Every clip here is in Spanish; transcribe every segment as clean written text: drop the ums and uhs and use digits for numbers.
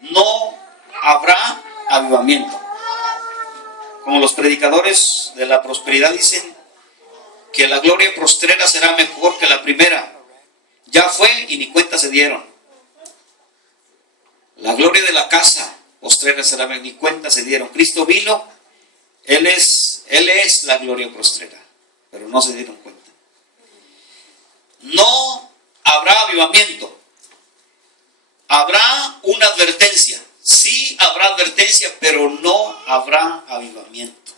no habrá avivamiento. Como los predicadores de la prosperidad dicen que la gloria postrera será mejor que la primera. Ya fue y ni cuenta se dieron. La gloria de la casa postrera será mejor, ni cuenta se dieron. Cristo vino, Él es la gloria postrera, pero no se dieron cuenta. No habrá avivamiento. Habrá una advertencia. Sí habrá advertencia, pero no habrá avivamiento.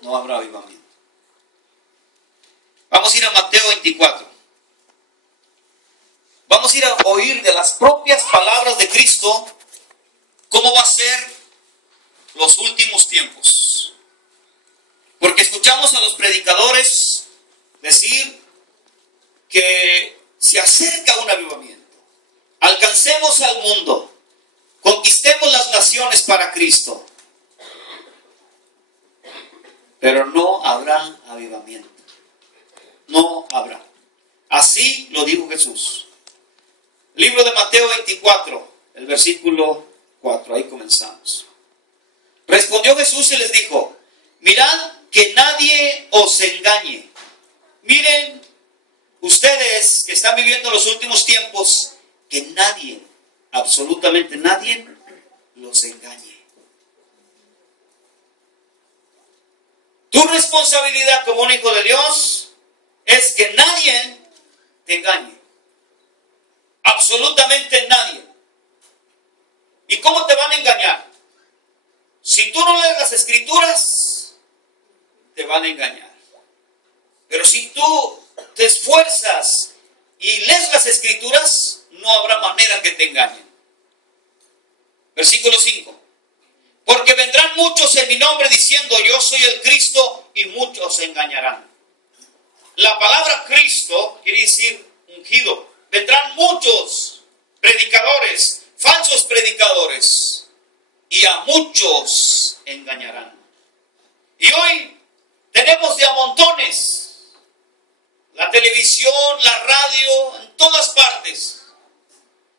No habrá avivamiento. Vamos a ir a Mateo 24. Vamos a ir a oír de las propias palabras de Cristo cómo va a ser los últimos tiempos. Porque escuchamos a los predicadores decir que se acerca un avivamiento. Alcancemos al mundo. Conquistemos las naciones para Cristo. Pero no habrá avivamiento. No habrá. Así lo dijo Jesús. Libro de Mateo 24, el versículo 4. Ahí comenzamos. Respondió Jesús y les dijo: mirad que nadie os engañe. Miren ustedes que están viviendo los últimos tiempos, que nadie, absolutamente nadie, los engañe. Tu responsabilidad como un hijo de Dios es que nadie te engañe. Absolutamente nadie. ¿Y cómo te van a engañar? Si tú no lees las Escrituras, te van a engañar. Pero si tú te esfuerzas y lees las Escrituras, no habrá manera que te engañen. Versículo 5. Porque vendrán muchos en mi nombre diciendo: yo soy el Cristo, y muchos se engañarán. La palabra Cristo quiere decir ungido. Vendrán muchos predicadores, falsos predicadores, y a muchos engañarán. Y hoy tenemos de a montones. La televisión, la radio, en todas partes.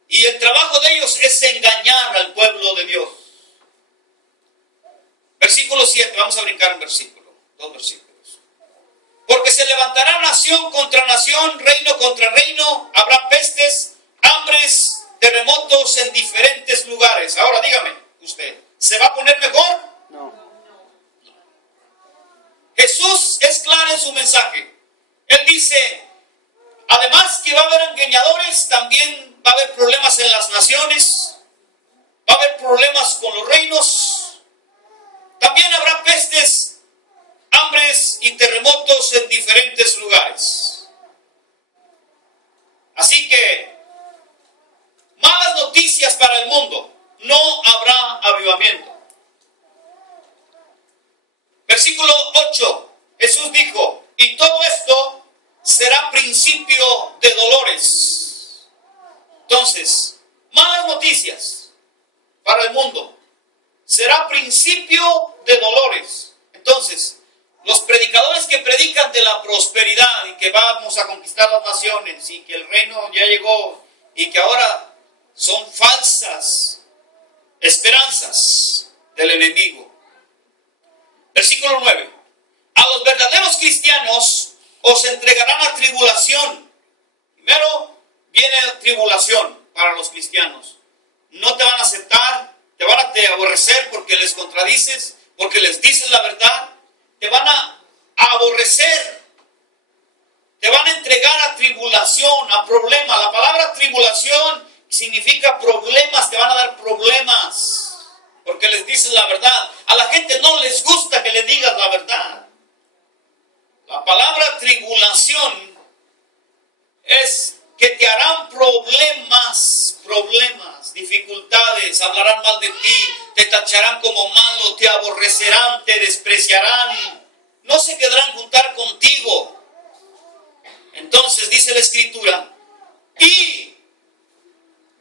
Y el trabajo de ellos es engañar al pueblo de Dios. Versículo 7, vamos a brincar un versículo, 2 versículos. Porque se levantará nación contra nación, reino contra reino, habrá pestes, hambres, terremotos en diferentes lugares. Ahora dígame usted, ¿se va a poner mejor? No. Jesús es claro en su mensaje. Él dice, además que va a haber engañadores, también va a haber problemas en las naciones, va a haber problemas con los reinos, también habrá pestes, hambres y terremotos en diferentes lugares. Así que, malas noticias para el mundo, no habrá avivamiento. Versículo 8, Jesús dijo, y todo esto será principio de dolores. Entonces, malas noticias para el mundo, será principio de dolores. Entonces, los predicadores que predican de la prosperidad y que vamos a conquistar las naciones y que el reino ya llegó y que ahora son falsas esperanzas del enemigo. Versículo 9. A los verdaderos cristianos os entregarán a tribulación. Primero viene tribulación para los cristianos. No te van a aceptar, te van a aborrecer porque les contradices, porque les dices la verdad. Te van a aborrecer, te van a entregar a tribulación, a problemas. La palabra tribulación significa problemas, te van a dar problemas, porque les dices la verdad. A la gente no les gusta que le digas la verdad. La palabra tribulación es que te harán problemas, dificultades, hablarán mal de ti, te tacharán como malo, te aborrecerán, te despreciarán, no se quedarán juntar contigo. Entonces dice la Escritura, y,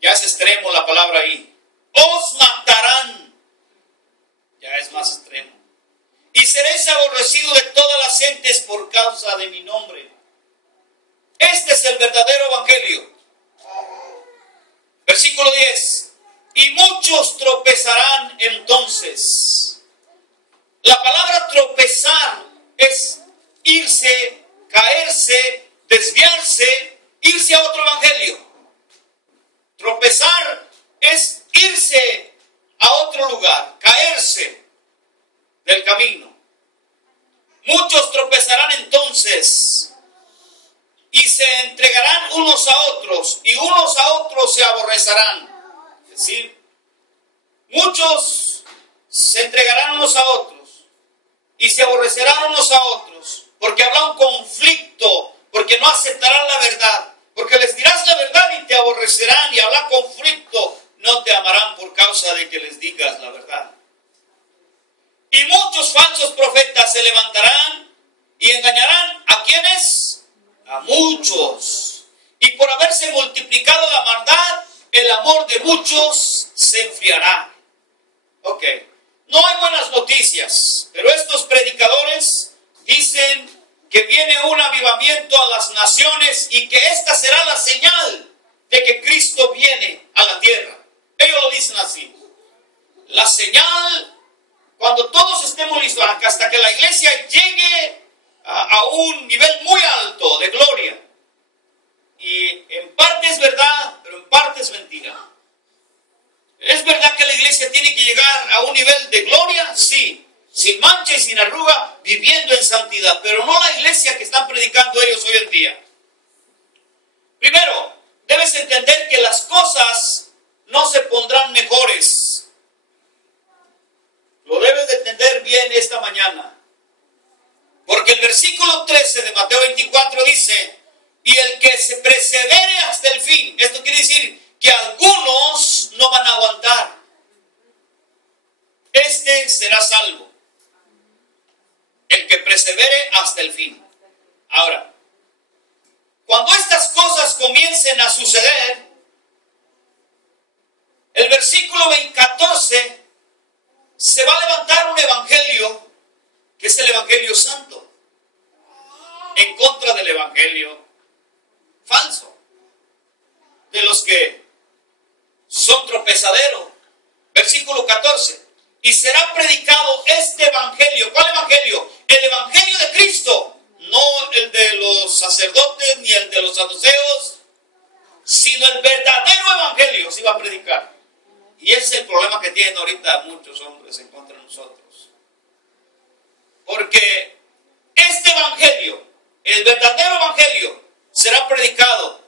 ya es extremo la palabra ahí, os matarán, ya es más extremo, y seréis aborrecidos de todas las gentes por causa de mi nombre. Este es el verdadero evangelio. Versículo 10. Y muchos muchos tropezarán entonces. La palabra tropezar es irse, caerse, desviarse, irse a otro evangelio. Tropezar es irse a otro lugar, caerse del camino. Muchos tropezarán entonces y se entregarán unos a otros y unos a otros se aborrecerán. Es decir, muchos se entregarán unos a otros y se aborrecerán unos a otros porque habrá un conflicto, porque no aceptarán la verdad, porque les dirás la verdad y te aborrecerán y habrá conflicto, no te amarán por causa de que les digas la verdad. Y muchos falsos profetas se levantarán y engañarán ¿a quiénes? A muchos. Y por haberse multiplicado la maldad, el amor de muchos se enfriará. Ok, no hay buenas noticias, pero estos predicadores dicen que viene un avivamiento a las naciones y que esta será la señal de que Cristo viene a la tierra. Ellos lo dicen así. La señal, cuando todos estemos listos, hasta que la iglesia llegue a un nivel muy alto de gloria. Y en parte es verdad, pero en parte es mentira. ¿Es verdad que la iglesia tiene que llegar a un nivel de gloria? Sí. Sin mancha y sin arruga, viviendo en santidad. Pero no la iglesia que están predicando ellos hoy en día. Primero, debes entender que las cosas no se pondrán mejores. Lo debes de entender bien esta mañana. Porque el versículo 13 de Mateo 24 dice, y el que se persevere hasta el fin. Esto quiere decir que algunos no van a aguantar. Este será salvo. El que persevere hasta el fin. Ahora, cuando estas cosas comiencen a suceder, el versículo 14 se va a levantar un evangelio que es el evangelio santo en contra del evangelio falso, de los que son tropezaderos. Versículo 14. Y será predicado este evangelio. ¿Cuál evangelio? El evangelio de Cristo. No el de los sacerdotes ni el de los saduceos, sino el verdadero evangelio se va a predicar. Y ese es el problema que tienen ahorita muchos hombres en contra de nosotros. Porque este evangelio, el verdadero evangelio, será predicado.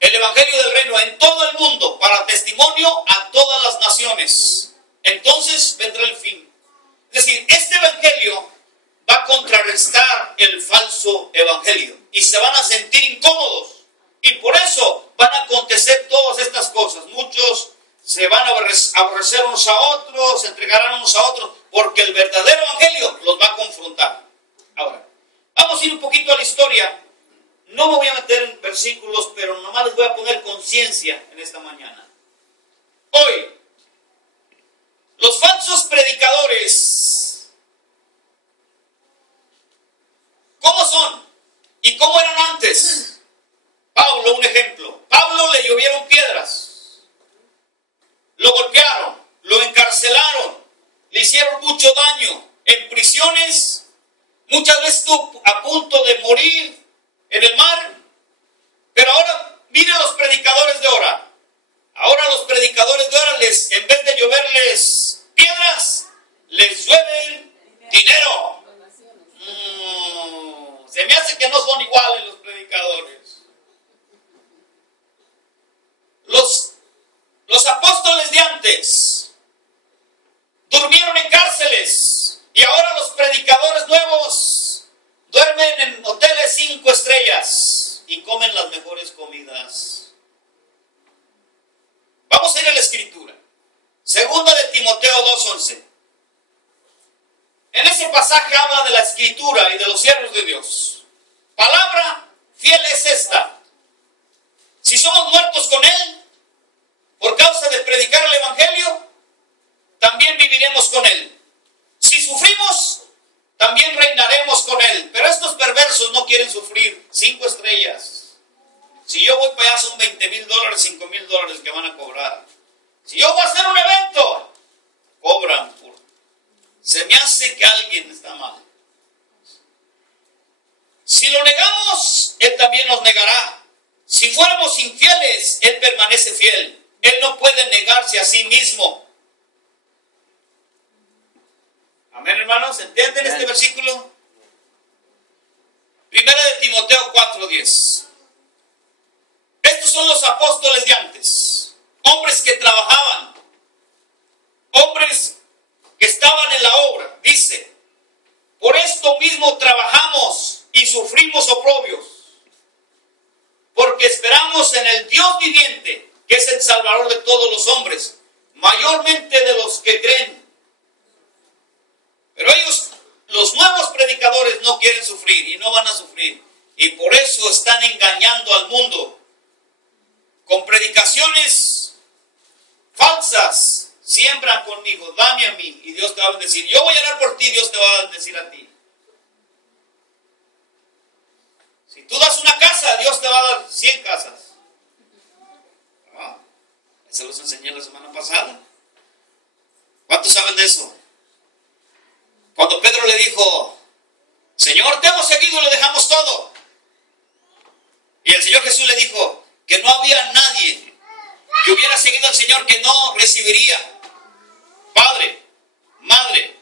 El evangelio del reino en todo el mundo para testimonio a todas las naciones. Entonces vendrá el fin. Es decir, este evangelio va a contrarrestar el falso evangelio. Y se van a sentir incómodos. Y por eso van a acontecer todas estas cosas. Muchos se van a aborrecer unos a otros, se entregarán unos a otros, porque el verdadero evangelio los va a confrontar. Ahora, vamos a ir un poquito a la historia. No me voy a meter en versículos, pero nomás les voy a poner conciencia en esta mañana. Hoy, los falsos predicadores, ¿cómo son? ¿Y cómo eran antes? Pablo, un ejemplo. Pablo le llovieron piedras. Lo golpearon, lo encarcelaron, le hicieron mucho daño. En prisiones, muchas veces estuvo a punto de morir en el mar. Pero ahora, miren los predicadores de ahora. Ahora los predicadores de ahora, en vez de lloverles piedras, les llueven dinero. Se me hace que no son iguales los predicadores. Los apóstoles de antes durmieron en cárceles y ahora los predicadores nuevos duermen en hoteles 5 estrellas y comen las mejores comidas. Vamos a ir a la escritura. Segunda de Timoteo 2:11. En ese pasaje habla de la escritura y de los siervos de Dios. Palabra fiel es esta. Si somos muertos con Él, por causa de predicar el evangelio, también viviremos con Él. Si sufrimos, también reinaremos con Él. Pero estos perversos no quieren sufrir. 5 estrellas. Si yo voy para allá son $20,000, $5,000 que van a cobrar. Si yo voy a hacer un evento, Se me hace que alguien está mal. Si lo negamos, Él también nos negará. Si fuéramos infieles, Él permanece fiel. Él no puede negarse a sí mismo. Amén, hermanos. ¿Entienden este versículo? Primera de Timoteo 4:10. Estos son los apóstoles de antes. Hombres que trabajaban. Hombres que estaban en la obra. Dice, por esto mismo trabajamos y sufrimos oprobios, porque esperamos en el Dios viviente, que es el Salvador de todos los hombres, mayormente de los que creen. Pero ellos, los nuevos predicadores, no quieren sufrir y no van a sufrir. Y por eso están engañando al mundo con predicaciones falsas. Siembra conmigo, dame a mí y Dios te va a bendecir. Yo voy a orar por ti, Dios te va a bendecir a ti. Si tú das una casa, Dios te va a dar 100 casas. Eso los enseñé la semana pasada. ¿Cuántos saben de eso? Cuando Pedro le dijo, Señor, te hemos seguido y lo dejamos todo. Y el Señor Jesús le dijo que no había nadie que hubiera seguido al Señor que no recibiría padre, madre,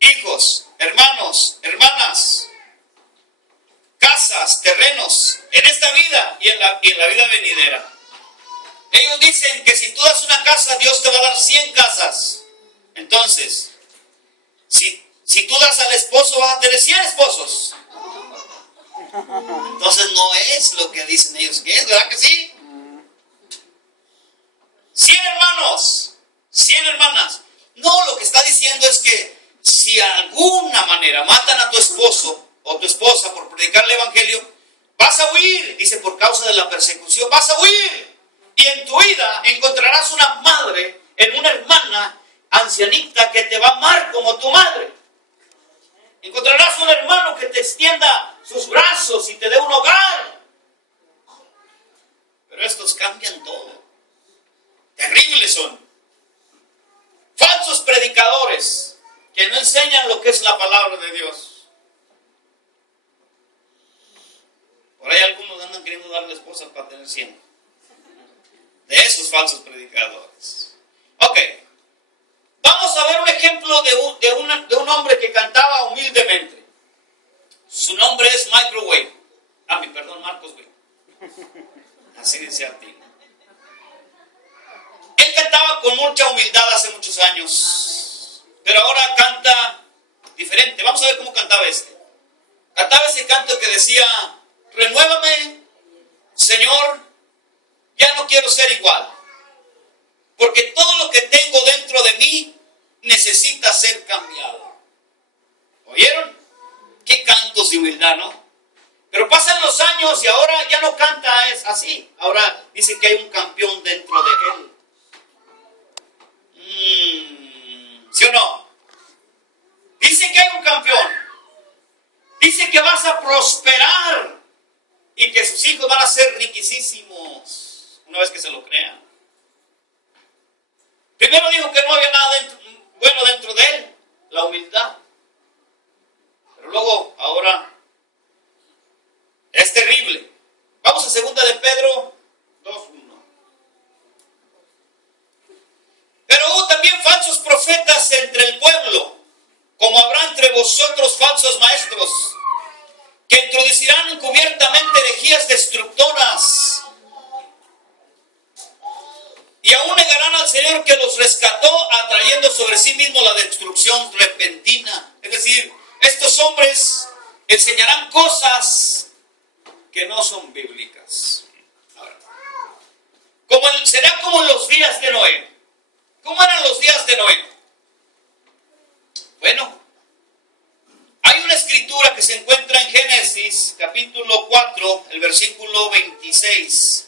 hijos, hermanos, hermanas, casas, terrenos, en esta vida y en la vida venidera. Ellos dicen que si tú das una casa, Dios te va a dar 100 casas. Entonces, si tú das al esposo, vas a tener 100 esposos. Entonces no es lo que dicen ellos que es, ¿verdad que sí? 100 hermanos, 100 hermanas. No, lo que está diciendo es que si de alguna manera matan a tu esposo o tu esposa por predicar el evangelio, vas a huir, dice, por causa de la persecución, vas a huir. Y en tu vida encontrarás una madre, una hermana ancianita que te va a amar como tu madre. Encontrarás un hermano que te extienda sus brazos y te dé un hogar. Pero estos cambian todo. Terribles son. Falsos predicadores que no enseñan lo que es la palabra de Dios. Por ahí algunos andan queriendo darle esposas para tener 100. De esos falsos predicadores. Ok. Vamos a ver un ejemplo de un hombre que cantaba humildemente. Su nombre es Marcos Witt. Así dice Artino. Él cantaba con mucha humildad hace muchos años, pero ahora canta diferente. Vamos a ver cómo cantaba este. Cantaba ese canto que decía, renuévame, Señor, ya no quiero ser igual, porque todo lo que tengo dentro de mí necesita ser cambiado. ¿Oyeron? Qué cantos de humildad, ¿no? Pero pasan los años y ahora ya no canta es así. Ahora dice que hay un campeón dentro de él. ¿Sí o no? Dice que hay un campeón. Dice que vas a prosperar y que sus hijos van a ser riquísimos una vez que se lo crean. Primero dijo que no había nada bueno dentro de él, la humildad. Pero luego, ahora, es terrible. Vamos a 2 de Pedro 2:1. Pero hubo también falsos profetas entre el pueblo, como habrá entre vosotros falsos maestros, que introducirán encubiertamente herejías destructoras, y aún negarán al Señor que los rescató, atrayendo sobre sí mismo la destrucción repentina. Es decir, estos hombres enseñarán cosas que no son bíblicas. Ahora, será como en los días de Noé. ¿Cómo eran los días de Noé? Bueno, hay una escritura que se encuentra en Génesis, capítulo 4, el versículo 26.